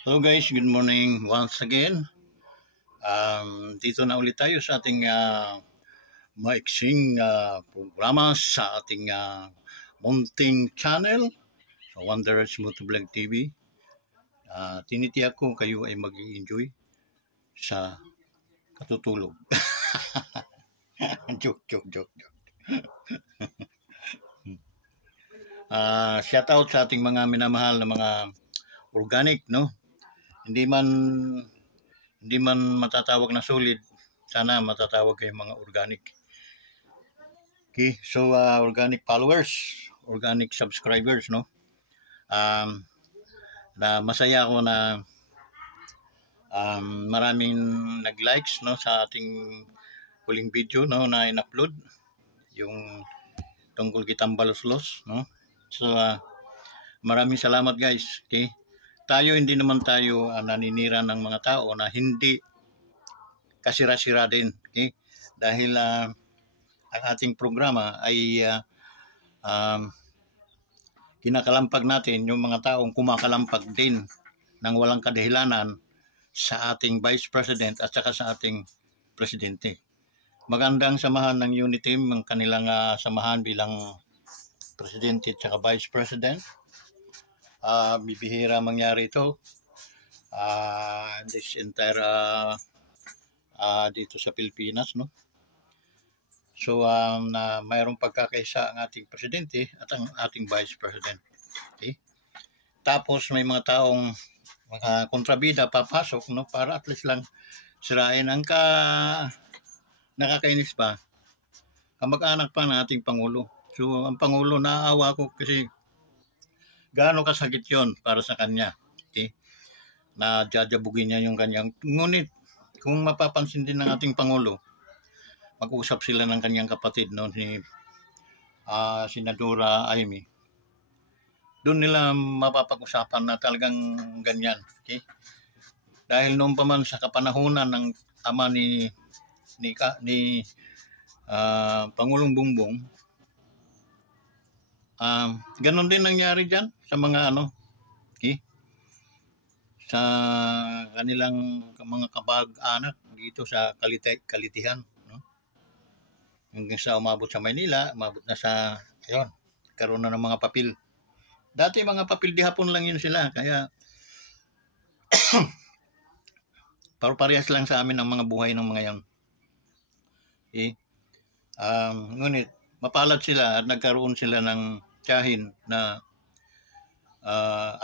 Hello guys, good morning once again. Dito na ulit tayo sa ating maiksing programa sa ating munting channel sa Wanderers Motovlog TV. Tinitiyak ko kayo ay mag-enjoy sa katutulog. joke. Shout out sa ating mga minamahal na mga organic, no? Hindi man matatawag na solid, sana matatawag kayong mga organic. Okay, so organic followers, organic subscribers, no? Na masaya ako na maraming nag-likes, no, sa ating huling video, no, na in-upload yung tungkol kitang balos-los, no? So maraming salamat guys. Okay, hindi naman tayo naninira ng mga tao na hindi kasira-sira din. Okay? Dahil ang ating programa ay kinakalampag natin yung mga taong kumakalampag din ng walang kadahilanan sa ating Vice President at saka sa ating Presidente. Magandang samahan ng unit team, ang kanilang samahan bilang Presidente at saka Vice President. Bibihira mangyari ito this entire dito sa Pilipinas, no? So mayroong pagkakaisa ang ating presidente at ang ating vice president. Okay? Tapos may mga taong mga kontrabida papasok, no, para at least lang sirain ang nakakainis pa kamag-anak pa ng ating pangulo. So ang pangulo, naaawa ko kasi gaano kasagit yon para sa kanya. Okay? Na jajabugin niya yung kanyang. Ngunit kung mapapansin din ng ating Pangulo, mag-usap sila ng kanyang kapatid, no, si Senadora Amy. Doon nila mapapag-usapan na talagang ganyan. Okay? Dahil noon pa man sa kapanahunan ng ama ni Pangulong Bongbong, ganon din nangyari dyan sa mga okay? Sa kanilang mga kapag-anak dito sa Kalitihan, no? Hanggang sa umabot sa Maynila, umabot na sa karoon na ng mga papel. Dati mga papel di hapon lang yun sila, kaya parehas lang sa amin ang mga buhay ng mga yan. Okay? Ngunit mapalad sila at nagkaroon sila ng tiyahin na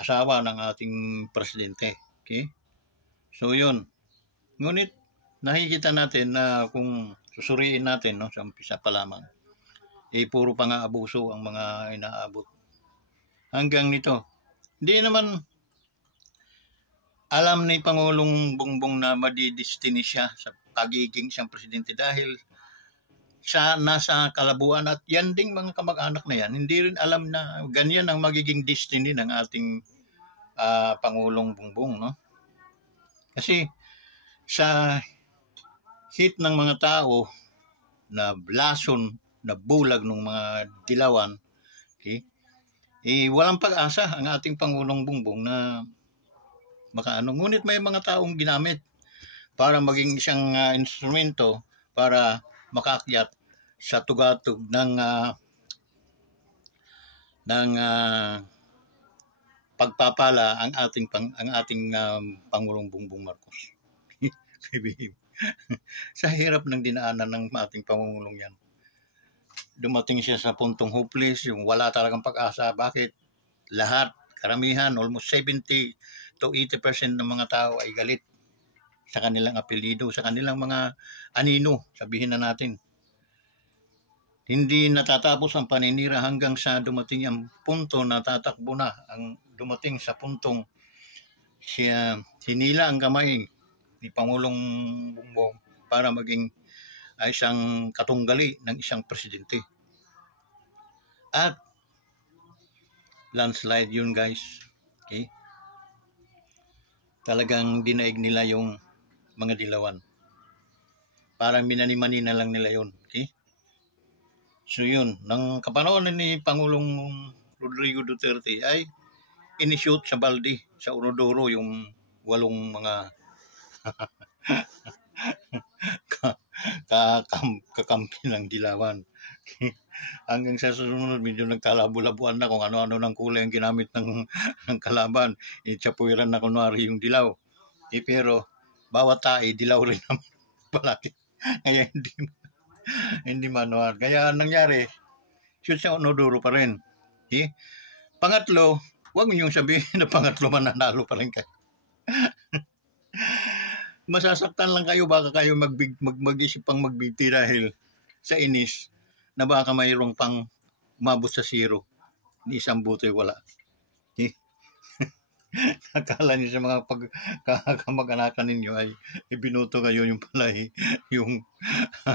asawa ng ating presidente. Okay? So yun. Ngunit nakikita natin na kung susuriin natin, no, sa umpisa pa lamang, puro pa nga abuso ang mga inaabot. Hanggang nito, hindi naman alam ni Pangulong Bongbong na madidestiny siya sa pagiging siyang presidente dahil siya nasa kalabuan at yan ding mga kamag-anak na yan, hindi rin alam na ganyan ang magiging destiny ng ating Pangulong Bongbong, no? Kasi sa hit ng mga tao na blason, na bulag ng mga dilawan, okay? Walang pag-asa ang ating Pangulong Bongbong na makaano. Ngunit may mga taong ginamit para maging isang instrumento para makaakyat sa tugatog ng pagpapala ang ating Pangulong Bongbong Marcos. Sa hirap ng dinaanan ng ating Pangulong yan, dumating siya sa puntong hopeless, yung wala talagang pag-asa. Bakit? Lahat, karamihan, almost 70 to 80% ng mga tao ay galit sa kanilang apelyido, sa kanilang mga anino, sabihin na natin. Hindi natatapos ang paninira hanggang sa dumating ang punto na tatakbo na, ang dumating sa puntong siya hinila ang kamay ni Pangulong Bongbong para maging isang katunggali ng isang presidente. At landslide yun guys. Okay? Talagang dinaig nila yung mga dilawan. Parang minani-mani na lang nila yun. Okay? So yun, nang kapanahon ni Pangulong Rodrigo Duterte ay inishoot sa balde, sa Unodoro, yung walong mga kakampi ng Dilawan. Hanggang sa susunod, medyo nagkalabo-labuan na kung ano-ano ng kulay ang ginamit ng kalaban. Itsapuiran na kunwari yung dilaw. Pero bawat tae, dilaw rin naman palagi. Kaya hindi manual. Kaya nangyari, shoot siya onodoro pa rin. Pangatlo, huwag niyong sabihin na pangatlo mananalo pa rin kayo. Masasaktan lang kayo, baka kayo mag-isip pang magbigti dahil sa inis na baka mayroong pang umabot sa zero. Ni isang butoy wala. Akala niyo sa mga kamag-anakan ninyo ay ibinuto kayo, yung pala yung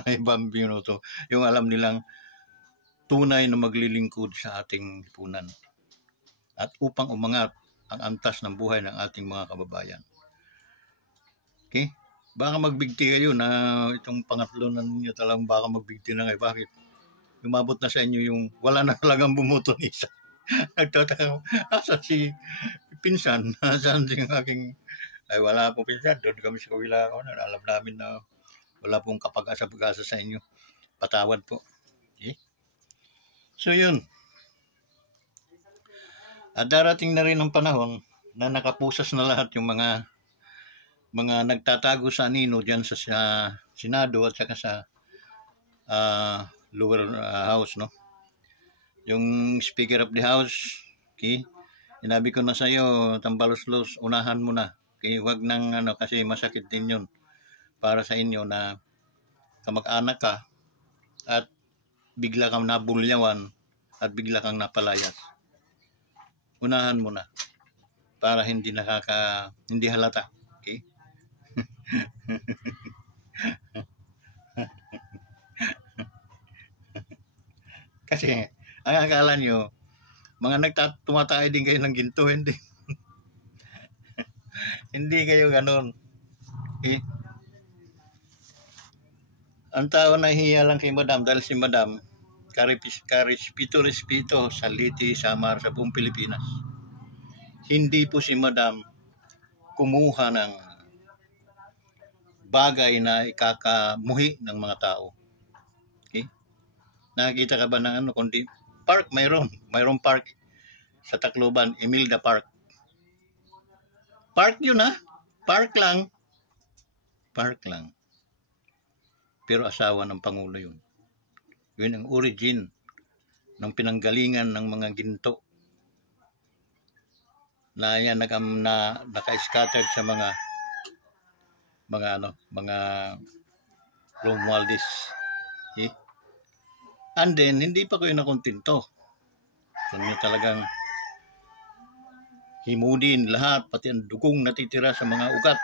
ibang binuto. Yung alam nilang tunay na maglilingkod sa ating lipunan. At upang umangat ang antas ng buhay ng ating mga kababayan. Baka magbigti kayo na itong pangatlo na ninyo talagang baka magbigti na kayo. Bakit? Umabot na sa inyo yung wala na talagang bumuto ni isa. Nagtataka ko, asan si pinsan? Asan si aking, ay wala po pinsan, doon kami sa kawila ako na alam namin na wala pong kapag-asa sa inyo. Patawad po. So yun. At darating na rin ang panahon na nakapusas na lahat yung mga nagtatago sa anino dyan sa Senado at saka sa lower house, no? Yung Speaker of the House, sinabi ko na sa iyo, tambalos-los, unahan mo na. Huwag nang kasi masakit din yun para sa inyo na kamag-anak ka at bigla kang nabulyawan at bigla kang napalayas. Unahan mo na para hindi halata. Kasi ang akala nyo, mga tumatay din kayo ng ginto, hindi. Hindi kayo ganon. Ang tao nahihiya lang kay Madam dahil si Madam karespeto sa Liti, Samar, sa buong Pilipinas. Hindi po si Madam kumuha ng bagay na ikakamuhi ng mga tao. Nakikita ka ba ng kundi park, mayroong park sa Tacloban, Emilda Park. Park yun Park lang. Pero asawa ng Pangulo yun. Yun ang origin ng pinanggalingan ng mga ginto na yan naka-scattered sa mga Romualdez. And then, hindi pa kayo nakontento. Kung nyo talagang himudin lahat, pati ang dugong natitira sa mga ugat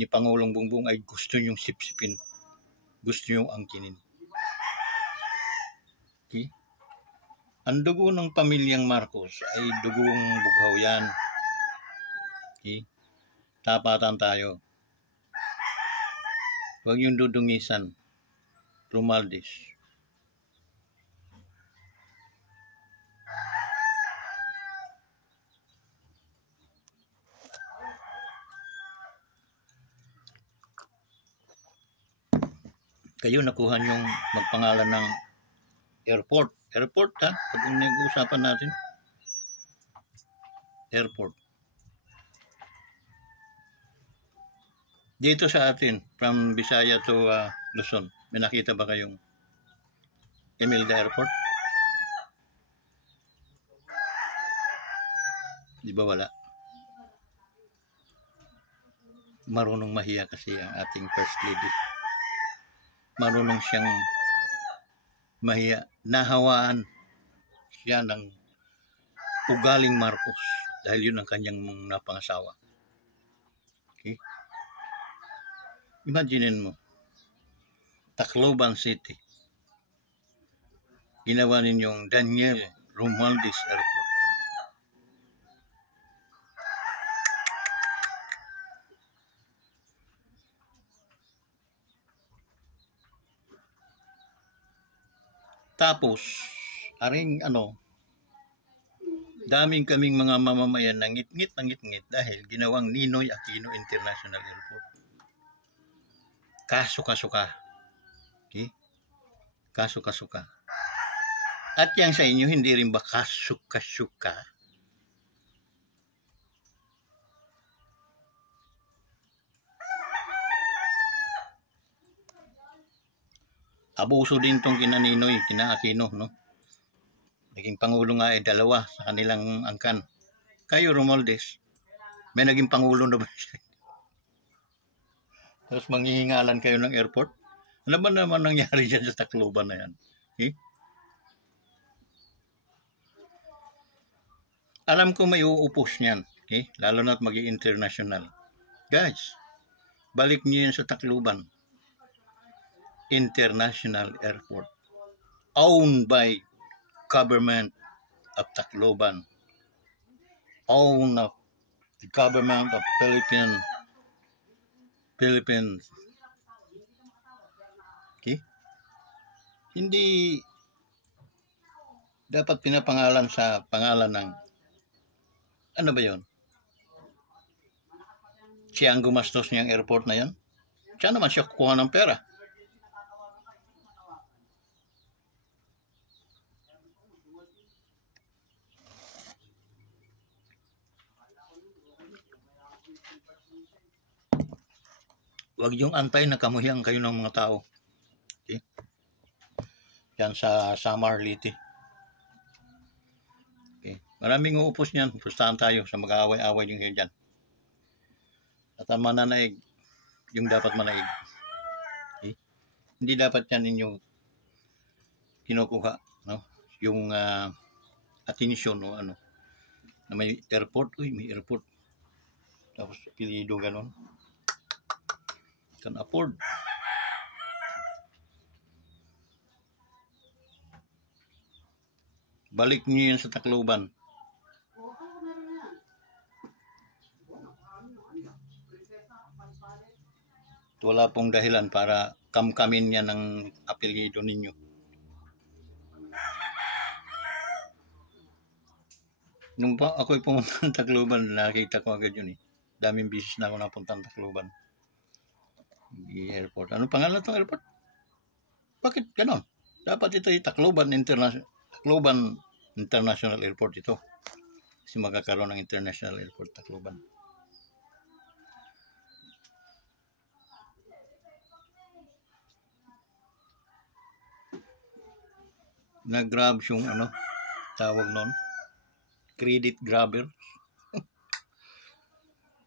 ni Pangulong Bongbong ay gusto nyong sipsipin. Gusto nyong angkinin. Ang dugo ng pamilyang Marcos ay dugong bughaw yan. Tapatan tayo. Huwag yung dudungisan. Romualdez. Kayo nakuha niyong magpangalan ng airport. Airport pag nag-uusapan natin. Airport. Dito sa atin, from Visaya to Luzon, may nakita ba kayong Emilda Airport? Di ba wala? Marunong mahiya kasi ang ating First Lady. Marunong siyang mahiya. Nahawaan siya ng ugaling Marcos dahil yun ang kanyang napangasawa. Imaginin mo, Tacloban City, ginawa ninyong Daniel Romualdez Airport. Tapos, aring Daming kaming mga mamamayan na ngit-ngit dahil ginawang Ninoy Aquino International Airport. Kasuka-suka. Okay? Kasuka-suka. At yang sa inyo, hindi rin ba kasuka-suka? Abuso din tong kina Ninoy, kina Aquino, no? Naging pangulo nga dalawa sa kanilang angkan. Kayo, Romualdez, may naging pangulo na ba siya? Tapos manghihingalan kayo ng airport? Ano ba naman nangyari dyan sa Tacloban na yan? Eh? Alam ko may uupos niyan. Okay? Lalo na't maging international. Guys, balik niyo yan sa Tacloban. International Airport. Owned by government of Tacloban. Owned of the government of Philippines. Okay? Hindi dapat pinapangalan sa pangalan ng ano ba yon? Siya ang gumastos niyang airport na yan? Siya naman siya kukuha ng pera. Huwag yung antay na kamuhiyang kayo ng mga tao. Okay? Yan sa Samar Leyte. Okay. Maraming uupos niyan. Pustahan tayo sa mag-aaway-aaway yung dyan. At ang mananaig, yung dapat manaig. Okay? Hindi dapat yan ninyong kinukuha. No? Yung atensyon o ano. Na may airport. Uy, may airport. Tapos pilido ganon. Can afford. Balik niyo yan sa Tacloban. Wala pong dahilan para kamkamin niya ng apelyido ninyo. Nung pa ako'y pumunta ng Tacloban, nakita ko agad yun eh. Daming bisis na ako napunta ng Tacloban. Airport. Anong pangalan ng airport? Bakit ganon? Dapat ito yung Tacloban International Airport ito. Kasi magkakaroon ng International Airport Tacloban. Nag-grab yung ano, tawag nun, credit grabber.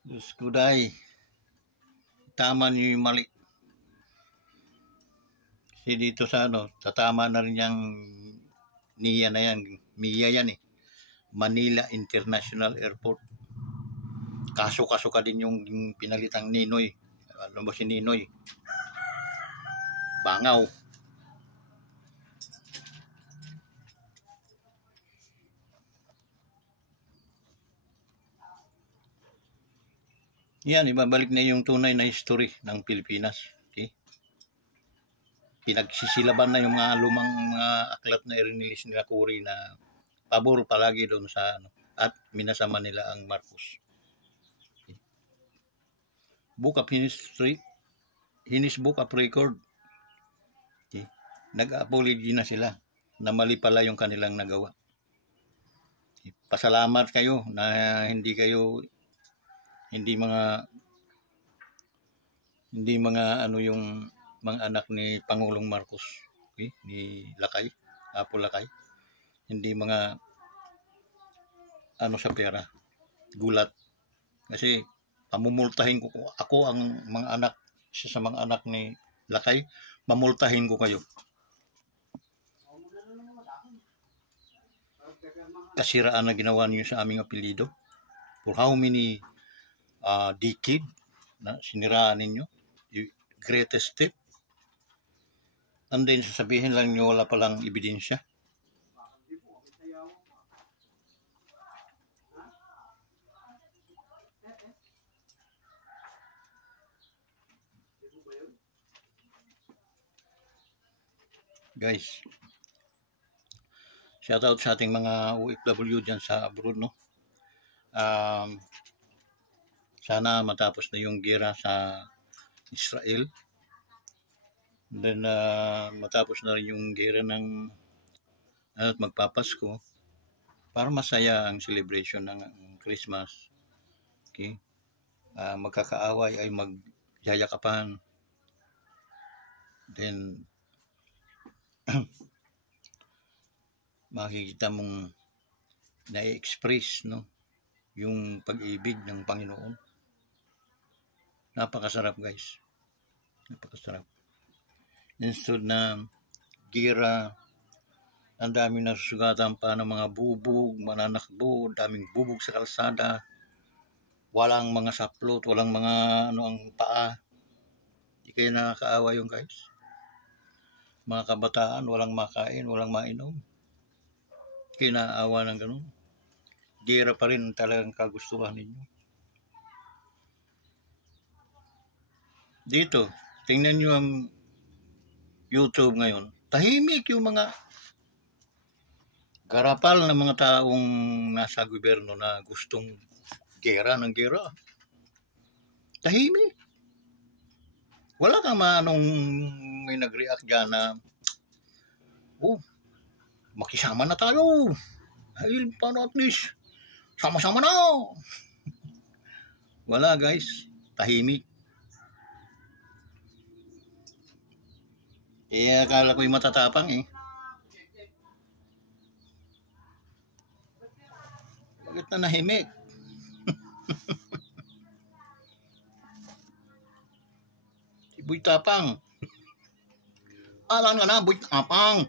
Diyos ko dahi. Tama niyo yung mali. Kasi dito sa ano, tatama na rin yung NIA na yan. MIA yan eh. Manila International Airport. Kaso ka din yung pinalitang Ninoy. Ano ba si Ninoy? Bangaw. Yan, ibabalik na yung tunay na history ng Pilipinas. Okay? Pinagsisilaban na yung mga lumang mga aklat na i-release nila Cory na pabor palagi doon sa ano, at minasama nila ang Marcos. Okay? Book of History, Guinness Book of Record. Okay? Nag-apology na sila na mali pala yung kanilang nagawa. Okay? Pasalamat kayo na hindi mga ano yung mga anak ni Pangulong Marcos, okay? Ni Lakay, Apo Lakay. Hindi mga ano sa pera, gulat. Kasi pamumultahin ko ako ang mga anak, isa sa mga anak ni Lakay, mamultahin ko kayo. Kasiraan na ginawa niyo sa aming apelyido. For how many decade na siniraan ninyo, yung greatest step, and then sasabihin lang nyo wala palang ebidensya. Guys, Shoutout sa ating mga OFW dyan sa abroad, no? Sana matapos na yung gera sa Israel. Then matapos na rin yung gera ng at magpapasko para masaya ang celebration ng Christmas. Okay? Magkakaaway ay magyayakapan. Then makikita mong na-express, no, yung pag-ibig ng Panginoon. Napakasarap, guys. Napakasarap. Instead na gira, ang dami nasusugatan pa ng mga bubog, mananakbo, daming bubog sa kalsada, walang mga saplot, walang mga ang paa. Di kayo nakakaawa yung guys. Mga kabataan, walang makain, walang mainom. Kinaawa ng ganun. Gira pa rin talagang kagustuhan ninyo. Dito, tingnan nyo ang YouTube ngayon. Tahimik yung mga garapal na mga taong nasa gobyerno na gustong gera ng gera. Tahimik. Wala kang manong may nag-react dyan na, makisama na tayo. Ay, paano at least, sama-sama na. Wala, guys. Tahimik. Akala ko'y matatapang eh. Bakit na nahimik? Si Boy Tapang. Alam nga na, Boy Tapang.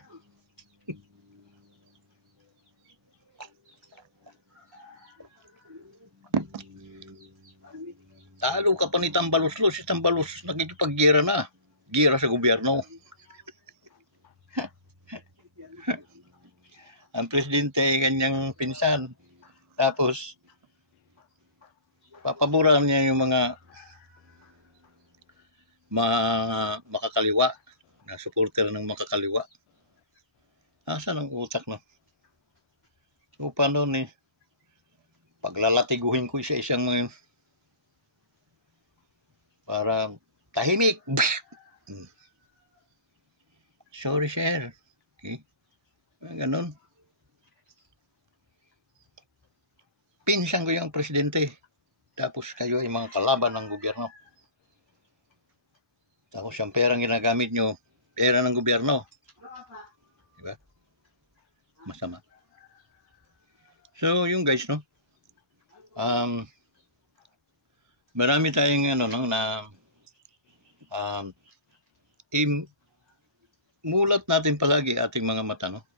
Talo ka pa ni Tambaluslos. Si Tambaluslos nagkikipag-gira na. Gira sa gobyerno. Ang presidente ay kanyang pinsan. Tapos, papaboran niya yung mga makakaliwa na supporter ng makakaliwa. Asan ang utak, no? So, paano ni paglalatiguhin ko isa-isang mga para tahimik. Sorry, sir. Okay? Ganon. Pinsan ko yung presidente. Tapos kayo ay mga kalaban ng gobyerno. Tapos yung perang ginagamit nyo, pera ng gobyerno. Diba? Masama. So, yung guys, no? Marami tayong mulat natin palagi ating mga mata, no?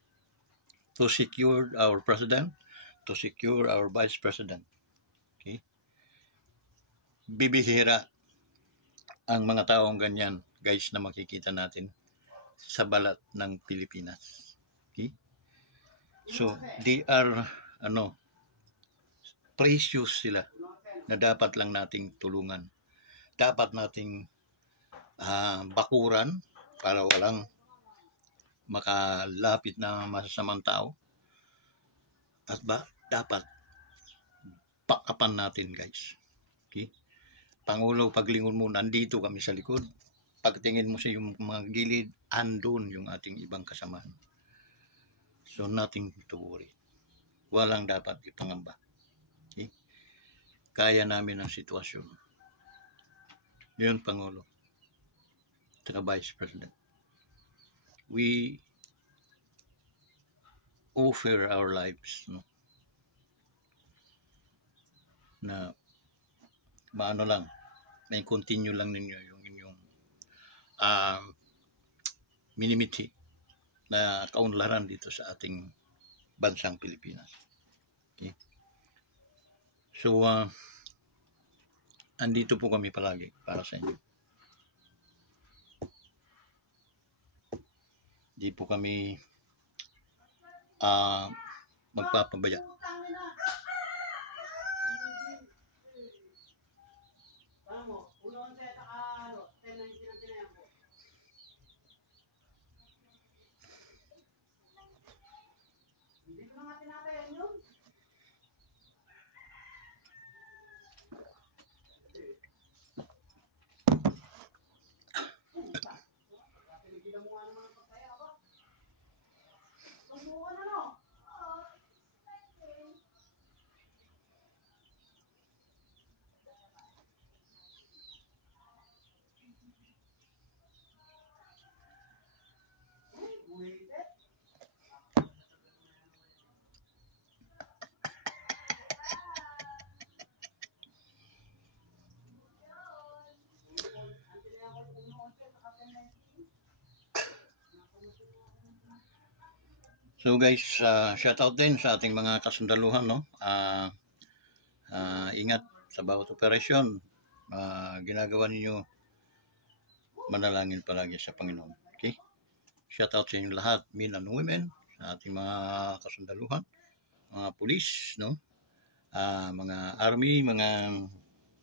To secure our president, to secure our vice president. Okay? Bibihira ang mga taong ganyan, guys, na makikita natin sa balat ng Pilipinas. Okay? So, they are, precious sila na dapat lang nating tulungan. Dapat nating bakuran para walang makalapit na masasamang tao. At dapat pakapan natin, guys. Okay? Pangulo, paglingon mo, nandito kami sa likod. Pagtingin mo sa yung mga gilid, andun yung ating ibang kasamahan. So, nothing to worry. Walang dapat ipangamba. Okay? Kaya namin ang sitwasyon. Yun, Pangulo. Saka Vice President. We offer our lives, no? Na maano lang, may continue lang ninyo yung inyong minimiti na kaunlaran dito sa ating bansang Pilipinas. Okay? So, andito po kami palagi para sa inyo. Di po kami magpapabaya. So guys, shout out din sa ating mga kasundaluhan, no? Ingat sa bawat operasyon. Ginagawa ninyo, manalangin palagi sa Panginoon. Okay? Shout out sa inyo lahat, men and women, sa ating mga kasundaluhan, mga pulis, no? Mga army, mga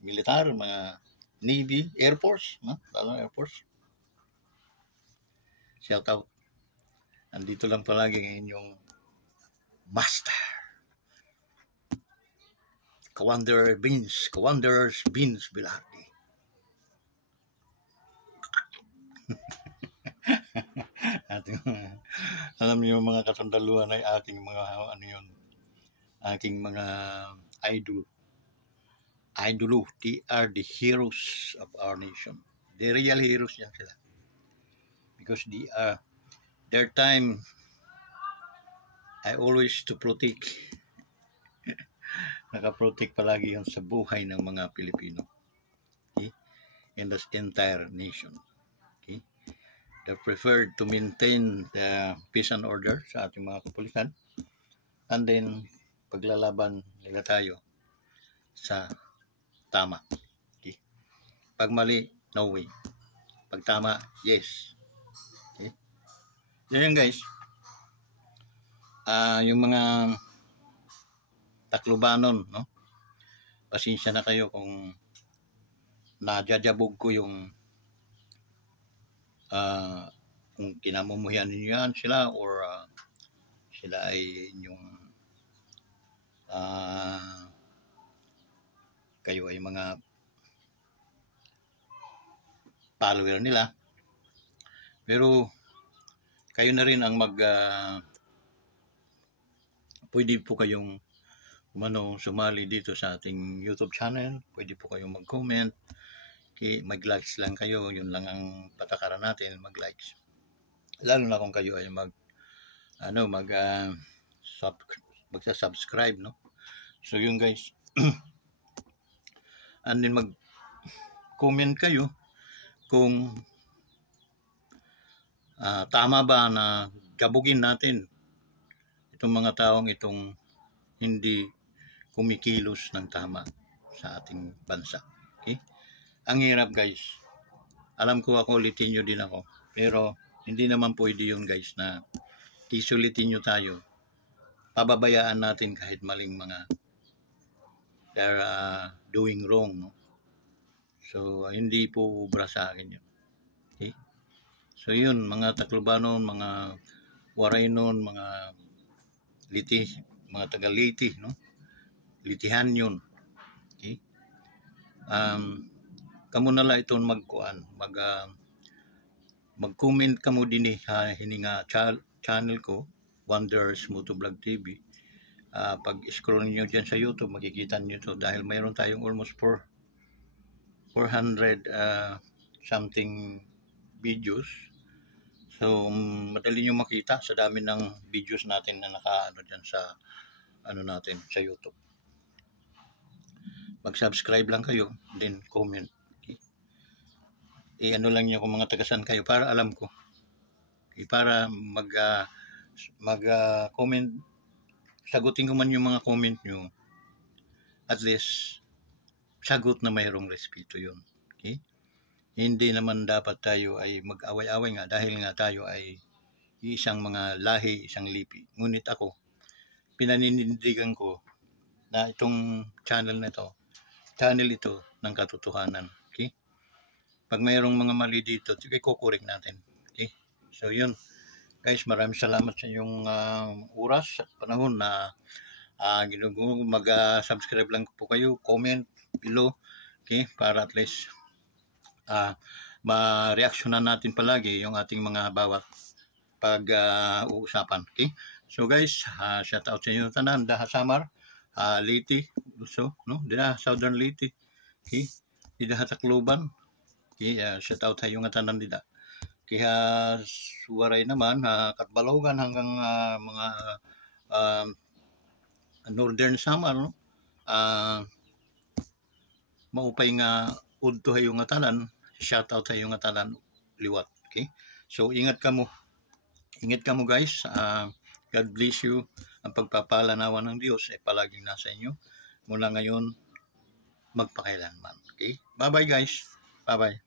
militar, mga Navy, Air Force, no? Lalo Air Force. Shout out. Andito lang palagi ang inyong master. Commander Beans Bilhardi. Ating alam niyo mga kasundaluhan ay aking mga aking mga idolo. They are the heroes of our nation. The real heroes yan sila. Because their time I always to protect. Nakaprotect palagi yun sa buhay ng mga Pilipino. Okay? And the entire nation. Okay? They preferred to maintain the peace and order sa ating mga kapulisan. And then, paglalaban nila tayo sa tama. Okay? Pag mali, no way. Pag tama, yes. Okay? Yan guys. Yung mga Taclobanon, no? Pasensya na kayo kung najajabog ko yung kung kinamumuhian ninyo yan sila or sila ay inyong kayo ay mga follower nila, pero kayo na rin ang pwede po kayong sumali dito sa ating YouTube channel. Pwede po kayong mag-comment. Okay, mag-likes lang kayo. Yun lang ang patakaran natin, mag-likes. Lalo na kung kayo ay magsa-subscribe, no? So yun guys. And then mag-comment kayo kung tama ba na gabugin natin itong mga taong itong hindi kumikilos ng tama sa ating bansa. Okay? Ang hirap guys. Alam ko ako, ulitin nyo din ako. Pero hindi naman pwede yun guys na isulitin nyo tayo. Pababayaan natin kahit maling mga they're doing wrong. No? So hindi po ubra sa akin yun. Okay? So yun, mga Taclobanon, mga Waraynon, mga Liti, mga taga-Liti, no? Litihan yun. Okay? Kamo na lang itong mag-comment kamo din hininga channel ko, Wonders Motovlog TV. Pag scroll niyo diyan sa YouTube, makikita niyo to dahil mayroon tayong almost 400 something videos. So madali niyo makita sa dami ng videos natin na nakaano diyan sa natin sa YouTube. Mag-subscribe lang kayo, then comment. Okay? Lang niyo kung mga tagasan kayo para alam ko. Okay? Para mag-comment, sagutin ko man yung mga comment nyo. At least, sagot na mayroong respeto yun. Okay? Hindi naman dapat tayo ay mag-away-away nga dahil nga tayo ay isang mga lahi, isang lipi. Ngunit ako, pinaninindigan ko na itong channel ito ng katotohanan. Okay? Pag mayroong mga mali dito, i-correct natin. Okay? So yun. Guys, maraming salamat sa inyong oras at panahon na mag-subscribe lang po kayo, comment below. Okay? Para at least ma-reaksyonan natin palagi yung ating mga bawat pag-uusapan. Okay? So guys, shout out sa inyo tanan, Daha Samar, Leyte, so, no? Dina Southern Leyte. Okay? Dida Tacloban. Okay, shout out sa nga tanan dida. Kaya suwaray naman, Katbalogan hanggang mga Northern Samar, no? Maupay nga udto hayo nga tanan, shout out hayo nga tanan liwat. Okay? So ingat kamo guys. God bless you. Ang pagpapala nawa ng Diyos ay palaging nasa inyo mula ngayon magpakailanman. Okay? Bye-bye guys. Bye-bye.